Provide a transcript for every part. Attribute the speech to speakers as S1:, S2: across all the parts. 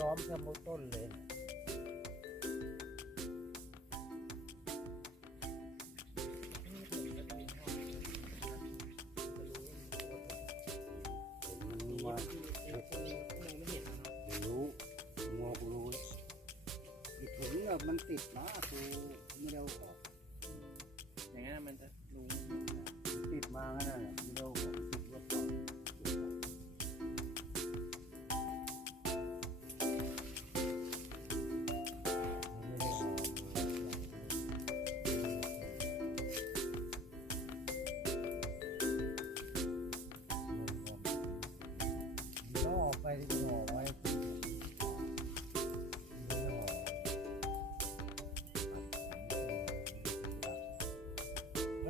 S1: ล้อมแค่หมดต้นเลยมันมารู้งอกรู้ไอ้ถุงเนี่ยมันติดนะกูไม่ได้เอาออก
S2: อย่างนั้นมันจะรู้
S1: ติดมางั้นน่ะ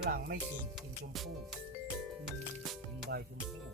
S1: รั่งไม่กินกินชมพู่กินใบชมพู่